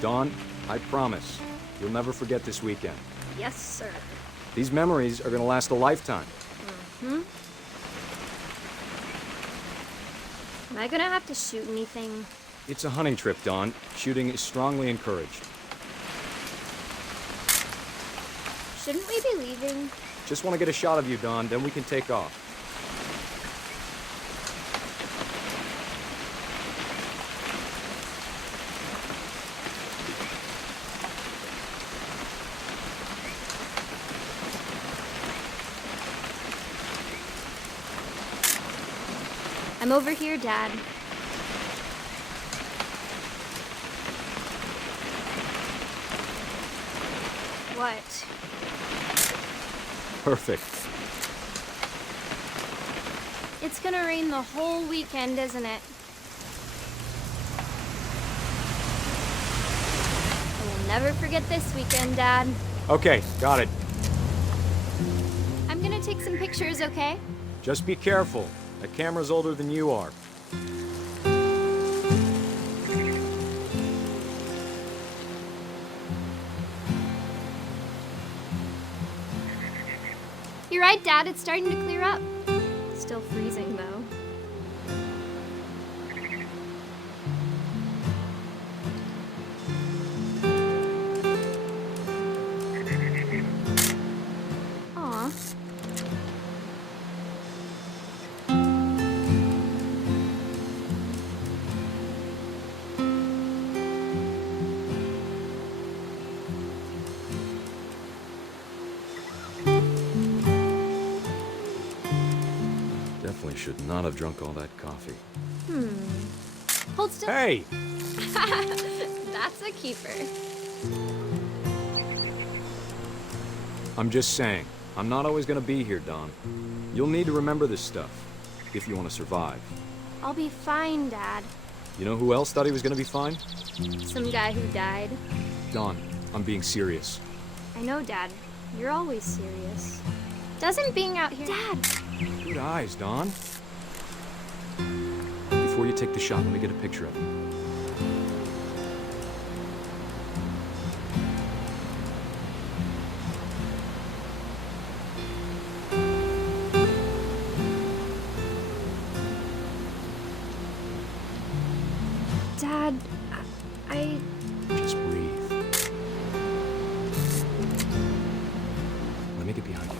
Dawn, I promise, you'll never forget this weekend. Yes, sir. These memories are gonna last a lifetime. Mm-hmm. Am I gonna have to shoot anything? It's a hunting trip, Dawn. Shooting is strongly encouraged. Shouldn't we be leaving? Just want to get a shot of you, Dawn, then we can take off. I'm over here, Dad. What? Perfect. It's gonna rain the whole weekend, isn't it? I will never forget this weekend, Dad. Okay, got it. I'm gonna take some pictures, okay? Just be careful. That camera's older than you are. You're right, Dad. It's starting to clear up. Still freezing, though. Aw. Definitely should not have drunk all that coffee. Hold still. Hey! That's a keeper. I'm just saying, I'm not always gonna be here, Dawn. You'll need to remember this stuff, if you want to survive. I'll be fine, Dad. You know who else thought he was gonna be fine? Some guy who died. Dawn, I'm being serious. I know, Dad. You're always serious. Doesn't being out here... Dad! Good eyes, Dawn. Before you take the shot, let me get a picture of you. Dad, I... Just breathe. Let me get behind you.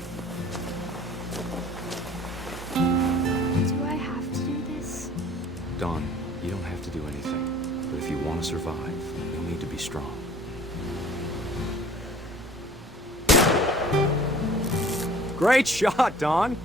Do I have to do this? Dawn, you don't have to do anything. But if you want to survive, you'll need to be strong. Great shot, Dawn!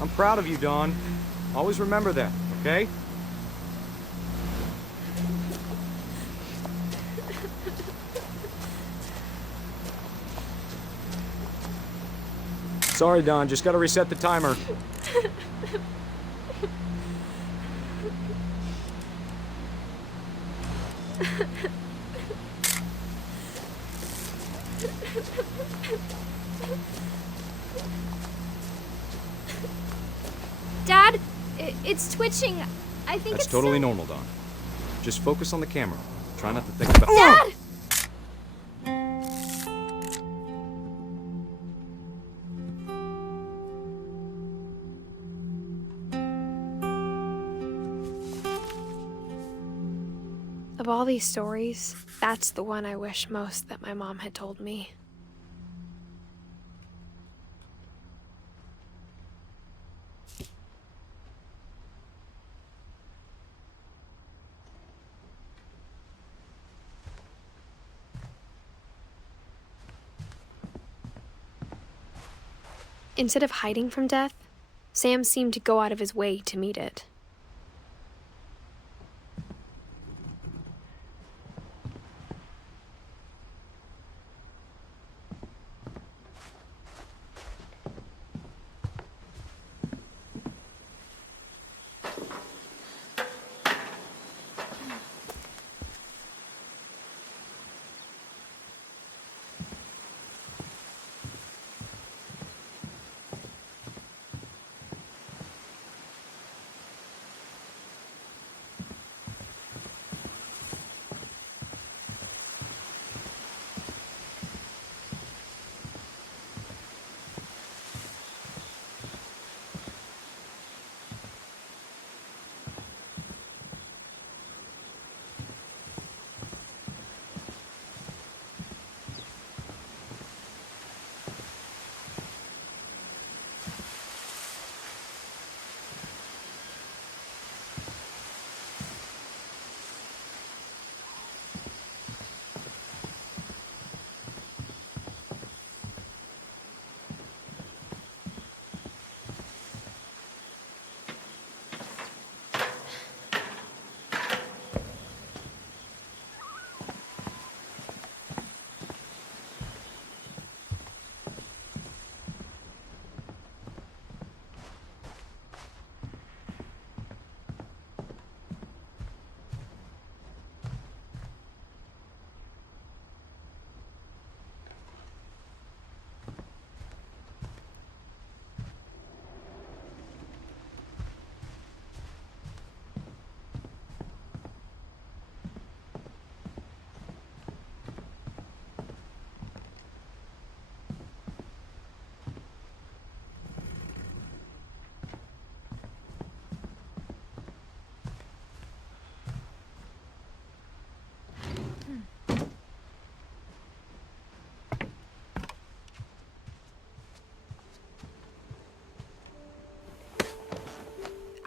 I'm proud of you, Dawn. Always remember that, okay? Sorry, Dawn. Just gotta reset the timer. Dad, it's twitching. I think That's it's totally so... normal, Dawn. Just focus on the camera. Try not to think about... Dad! Of all these stories, that's the one I wish most that my mom had told me. Instead of hiding from death, Sam seemed to go out of his way to meet it.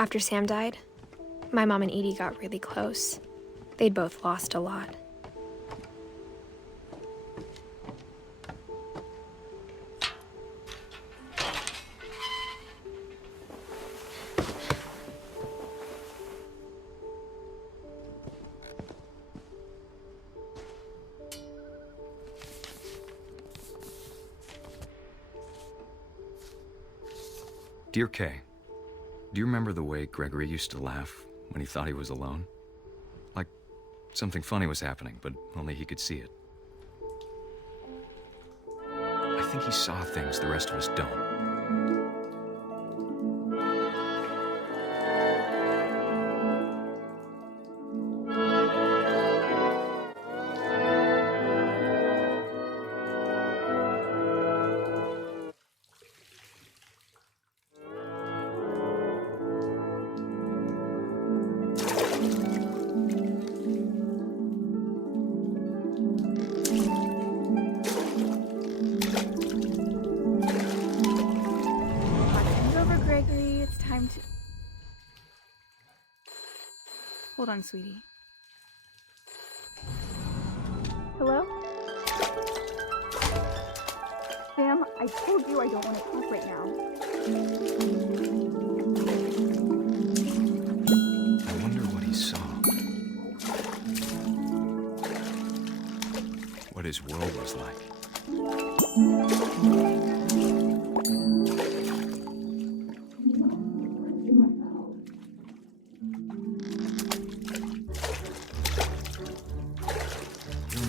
After Sam died, my mom and Edie got really close. They'd both lost a lot. Dear Kay, do you remember the way Gregory used to laugh when he thought he was alone? Like something funny was happening, but only he could see it. I think he saw things the rest of us don't. Hold on, sweetie. Hello? Sam, I told you I don't want to talk right now. I wonder what he saw. What his world was like.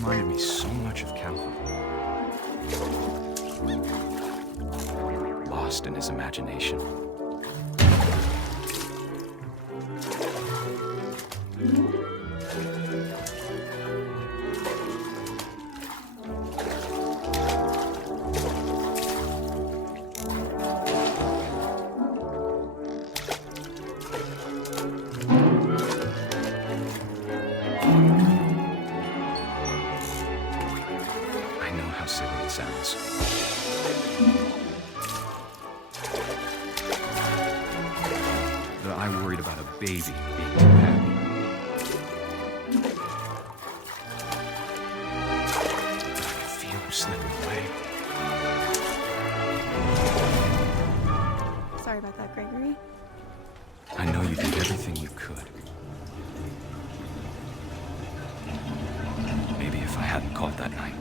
Reminded me so much of Calvin. Lost in his imagination. Silly it sounds. That I worried about a baby being too happy. I could feel him slipping away. Sorry about that, Gregory. I know you did everything you could. Maybe if I hadn't called that night.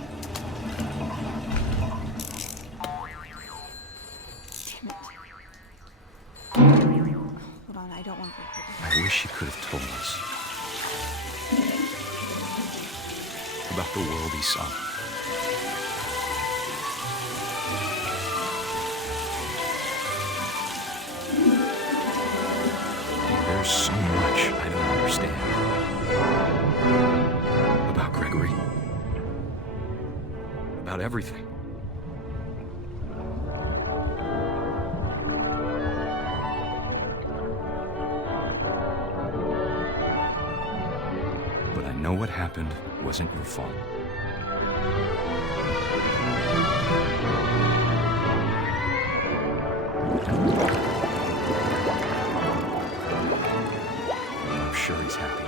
Hold on, I don't want to. I wish you could have told us about the world he saw. There's so much I don't understand about Gregory, about everything. I know what happened wasn't your fault. I'm sure he's happy.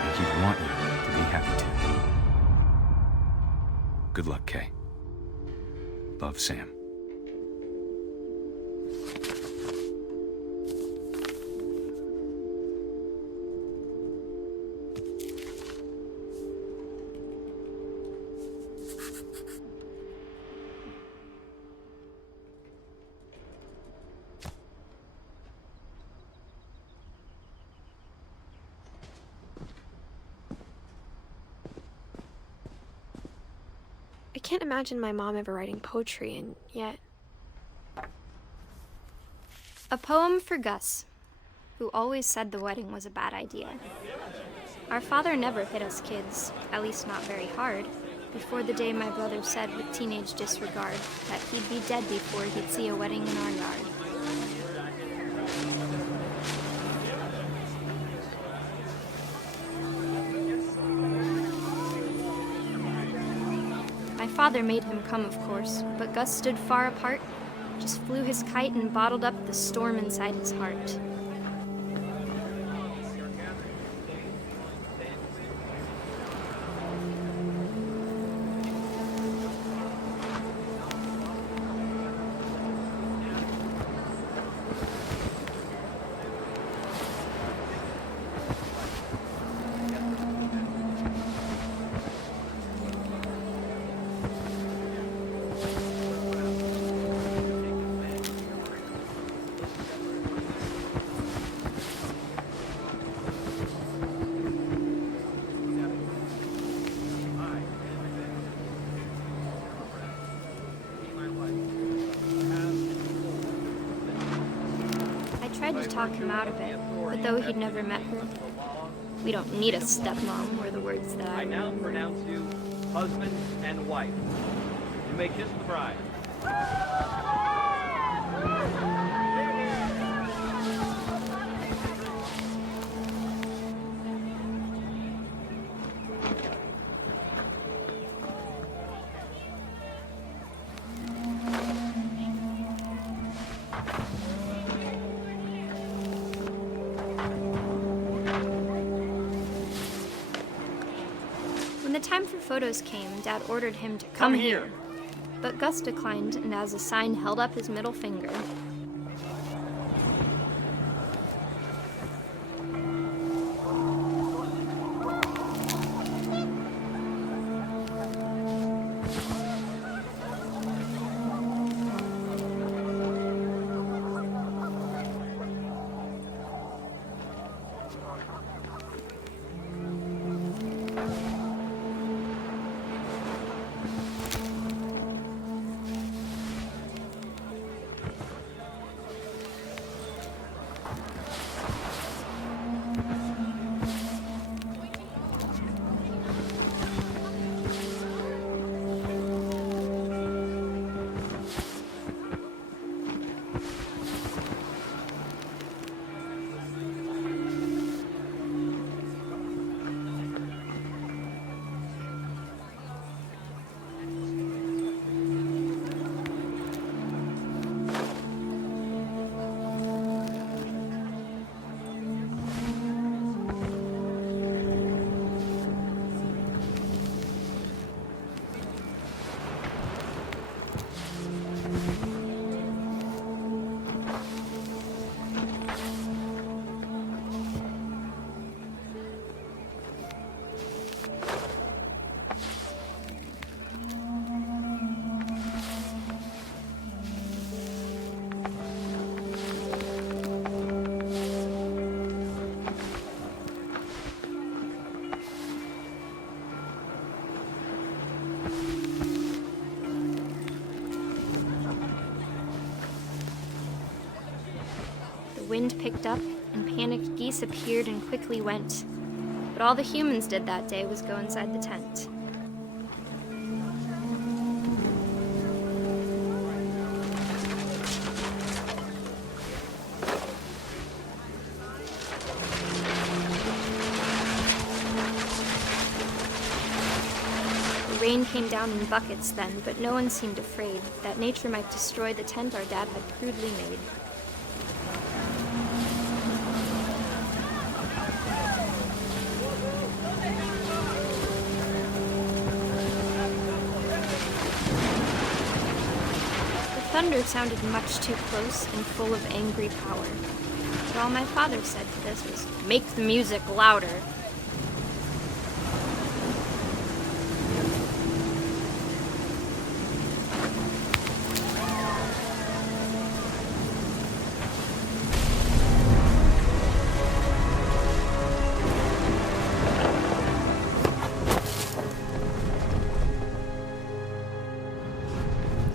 And he'd want you to be happy too. Good luck, Kay. Love, Sam. I can't imagine my mom ever writing poetry, and yet... A poem for Gus, who always said the wedding was a bad idea. Our father never hit us kids, at least not very hard, before the day my brother said with teenage disregard that he'd be dead before he'd see a wedding in our yard. My father made him come, of course, but Gus stood far apart, just flew his kite and bottled up the storm inside his heart. I tried to talk him out of it, but though he'd never met her, we don't need a stepmom, were the words that I now remember. pronounce you husband and wife. You may kiss the bride. When the time for photos came, Dad ordered him to come here. But Gus declined and as a sign held up his middle finger. The wind picked up, and panicked geese appeared and quickly went. But all the humans did that day was go inside the tent. The rain came down in buckets then, but no one seemed afraid that nature might destroy the tent our dad had crudely made. Thunder sounded much too close and full of angry power. But all my father said to this was, "Make the music louder."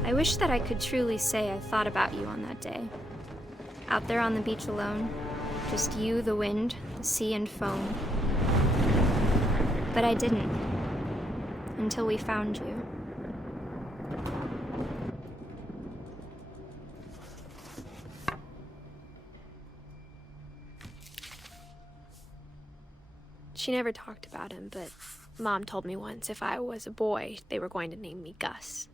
I wish that I could truly say I thought about you on that day. Out there on the beach alone, just you, the wind, the sea, and foam. But I didn't, until we found you. She never talked about him, but Mom told me once if I was a boy, they were going to name me Gus.